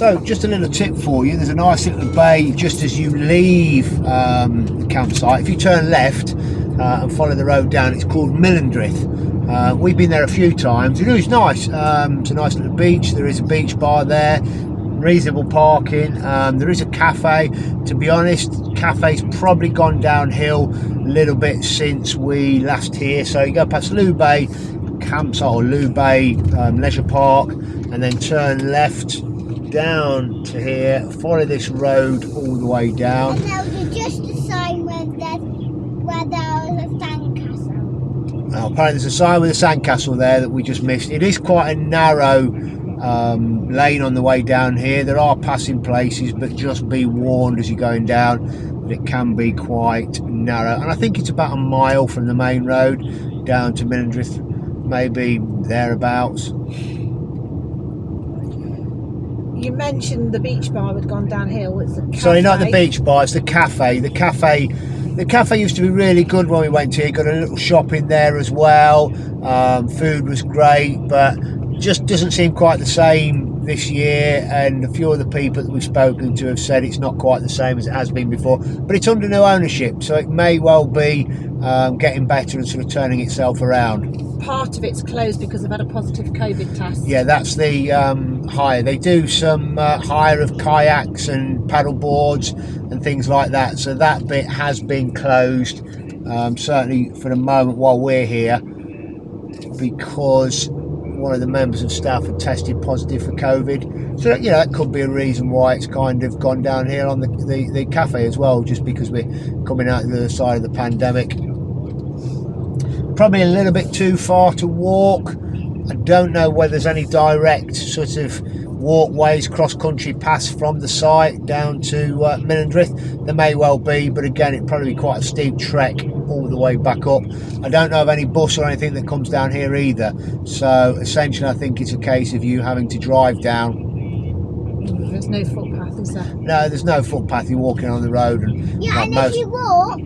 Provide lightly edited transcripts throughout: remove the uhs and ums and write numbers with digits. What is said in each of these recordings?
So just a little tip for you, there's a nice little bay just as you leave the campsite. If you turn left and follow the road down, it's called Millendreath. We've been there a few times. It is nice. It's a nice little beach. There is a beach bar there, reasonable parking. There is a cafe. To be honest, cafe's probably gone downhill a little bit since we last here. So you go past Loo Bay campsite or Loo Bay leisure park and then turn left down to here, follow this road all the way down. And there was just a sign where there was a sandcastle. Apparently there's a sign with a sandcastle there that we just missed. It is quite a narrow lane on the way down here. There are passing places, but just be warned as you're going down that it can be quite narrow. And I think it's about a mile from the main road down to Millendreath, maybe thereabouts. You mentioned the beach bar had gone downhill. It's a cafe. Sorry, not the beach bar, it's the cafe. The cafe used to be really good when we went here. Got a little shop in there as well. Food was great, but just doesn't seem quite the same this year. And a few of the people that we've spoken to have said it's not quite the same as it has been before. But it's under new ownership, so it may well be getting better and sort of turning itself around. Part of it's closed because they've had a positive COVID test. Yeah, that's the hire. They do some hire of kayaks and paddle boards and things like that. So that bit has been closed, certainly for the moment while we're here, because one of the members of staff had tested positive for COVID. So you know, that could be a reason why it's kind of gone down here on the cafe as well, just because we're coming out the other side of the pandemic. Probably a little bit too far to walk. I don't know whether there's any direct sort of walkways, cross-country paths from the site down to Millendreath. There may well be, but again, it'd probably be quite a steep trek all the way back up. I don't know of any bus or anything that comes down here either. So essentially, I think it's a case of you having to drive down. There's no footpath, is there? No, there's no footpath. You're walking on the road, and Yeah, and if you walk,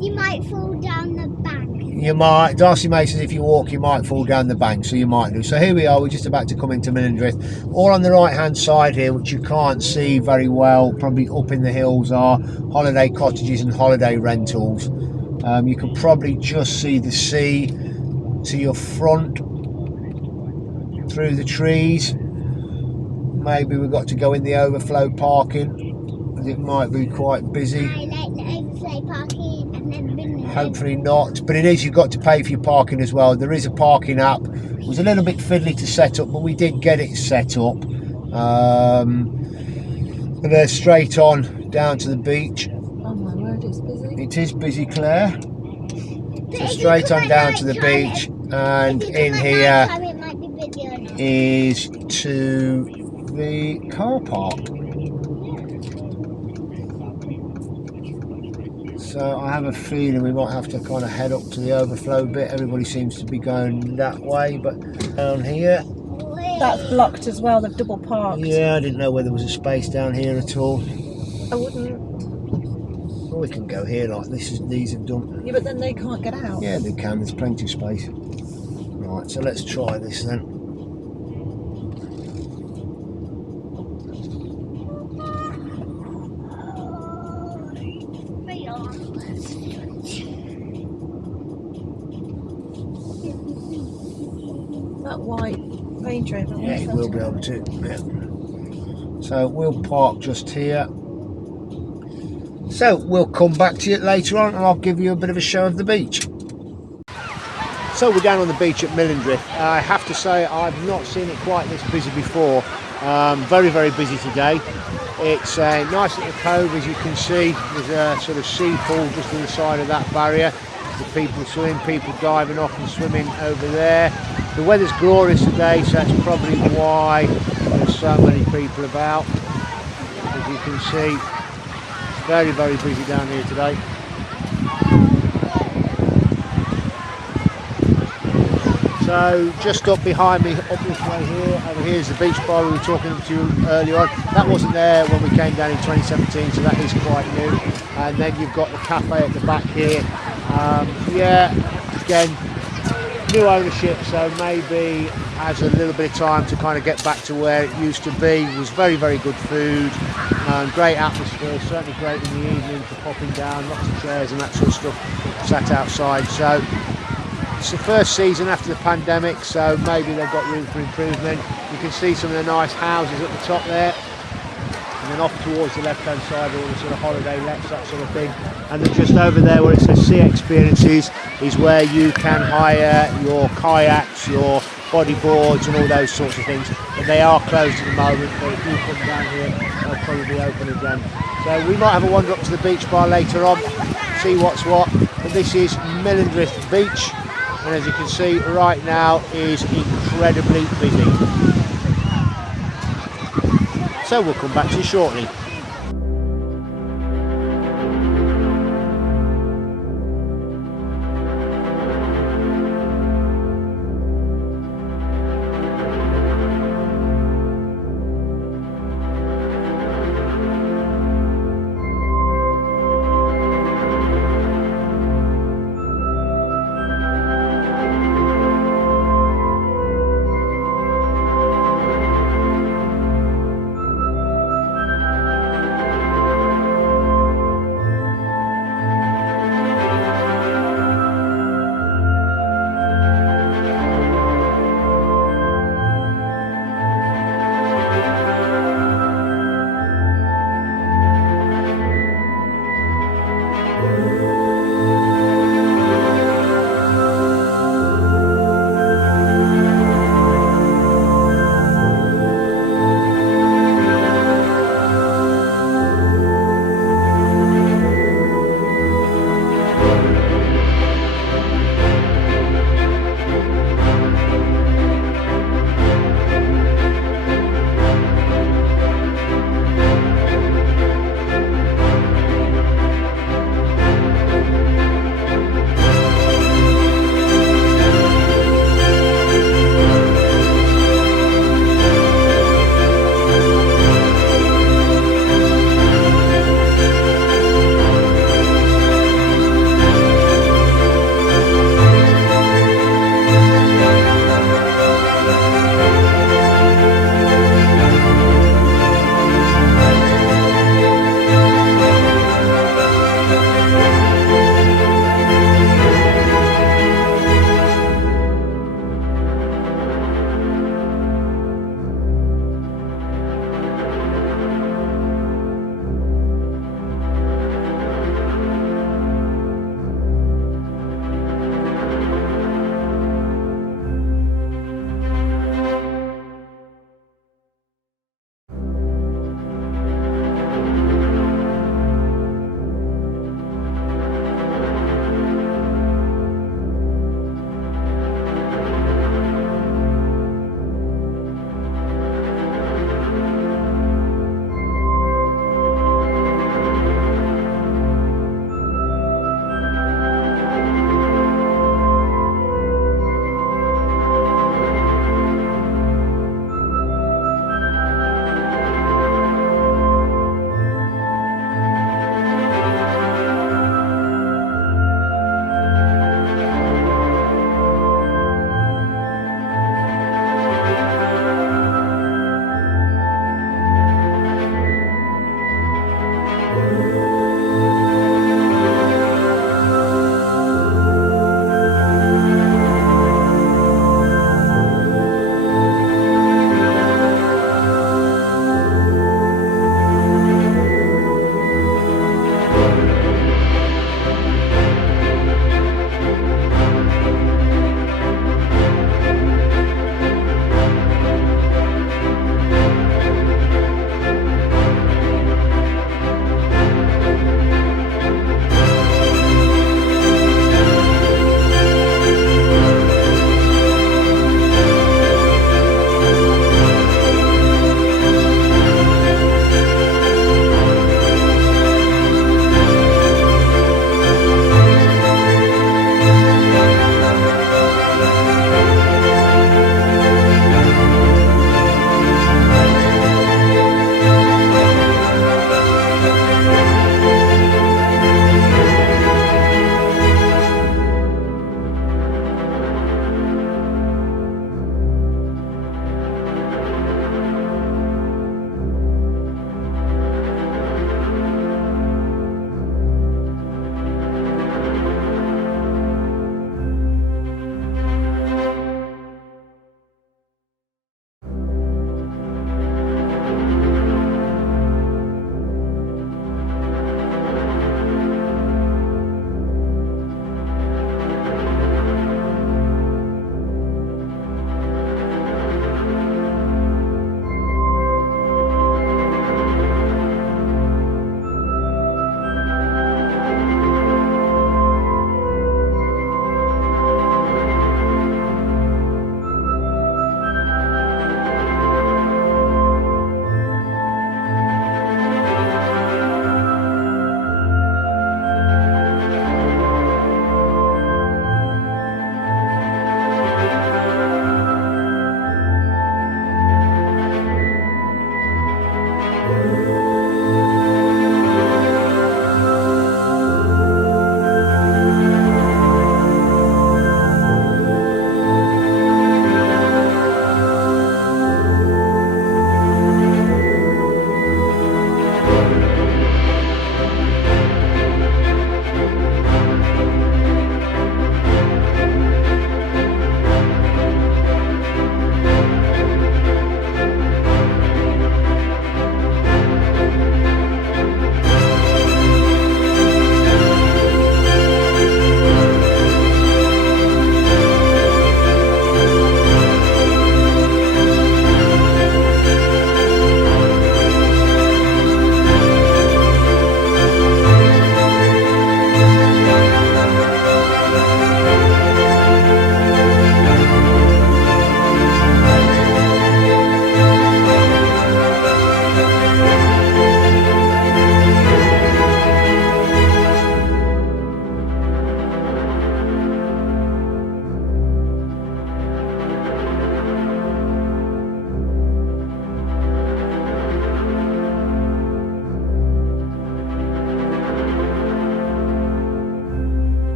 you might fall down the bank. You might. Darcy May says if you walk, you might fall down the bank, so you might do. So here we are. We're just about to come into Millendreath. All on the right-hand side here, which you can't see very well. Probably up in the hills are holiday cottages and holiday rentals. You can probably just see the sea to your front through the trees. Maybe we've got to go in the overflow parking, as it might be quite busy. I like the overflow parking. I've never been there. Hopefully not, but it is, you've got to pay for your parking as well. There is a parking app. It was a little bit fiddly to set up, but we did get it set up. And they're straight on down to the beach. Oh my word, it's busy. It is busy, Claire. So straight on down to the beach, and in here is to the car park. So I have a feeling we might have to kind of head up to the overflow bit. Everybody seems to be going that way, but down here, That's blocked as well, they've double parked. yeah, I didn't know whether there was a space down here at all. I wouldn't. Well, we can go here like this, these have done. Yeah, but then they can't get out. Yeah, they can, there's plenty of space. Right, so let's try this then. That white Range Rover. Yeah, we'll be able to. Yeah. So we'll park just here. So we'll come back to you later on, and I'll give you a bit of a show of the beach. So we're down on the beach at Millendreath. I have to say I've not seen it quite this busy before. Very, very busy today. It's a nice little cove, as you can see. There's a sort of sea pool just on the side of that barrier. The people swimming, people diving off and swimming over there. The weather's glorious today, so that's probably why there's so many people about. As you can see, it's very, very busy down here today. So just up behind me, up this way here, over here is the beach bar we were talking to you earlier on. That wasn't there when we came down in 2017, so that is quite new. And then you've got the cafe at the back here. Yeah, again, new ownership, so maybe has a little bit of time to kind of get back to where it used to be. It was very, very good food, great atmosphere, certainly great in the evening for popping down, lots of chairs and that sort of stuff sat outside. So it's the first season after the pandemic, so maybe they've got room for improvement. You can see some of the nice houses at the top there, and then off towards the left hand side all the sort of holiday lets, that sort of thing. And then just over there where it says Sea Experiences is where you can hire your kayaks, your bodyboards and all those sorts of things. But they are closed at the moment, but if you come down here they'll probably be open again. So we might have a wander up to the beach bar later on, see what's what. But this is Millendreath Beach, and as you can see right now is incredibly busy. So we'll come back to you shortly.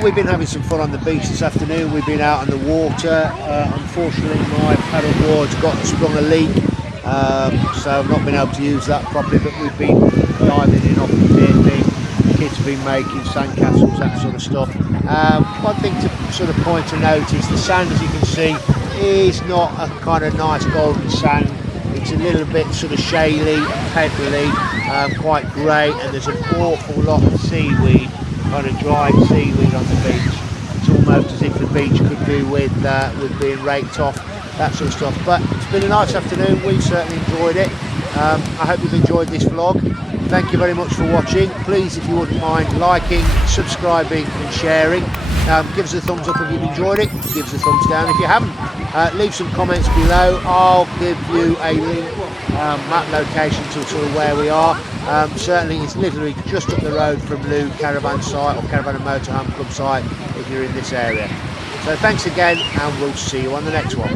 Well, we've been having some fun on the beach this afternoon. We've been out on the water. Unfortunately, my paddleboard's sprung a leak, so I've not been able to use that properly, but we've been diving in off the pier thing. The kids have been making sandcastles, that sort of stuff. One thing to sort of point to note is the sand, as you can see, is not a kind of nice golden sand. It's a little bit sort of shaly and pebbly, quite grey, and there's an awful lot of seaweed, kind of dried seaweed on the beach. It's almost as if the beach could do with being raked off, that sort of stuff. But it's been a nice afternoon. We've certainly enjoyed it. I hope you've enjoyed this vlog. Thank you very much for watching. Please, if you wouldn't mind liking, subscribing and sharing. Give us a thumbs up if you've enjoyed it. Give us a thumbs down if you haven't. Leave some comments below. I'll give you a link, map location to sort of where we are. Certainly it's literally just up the road from Lou Caravan site or Caravan and Motorhome Club site if you're in this area. So thanks again, and we'll see you on the next one.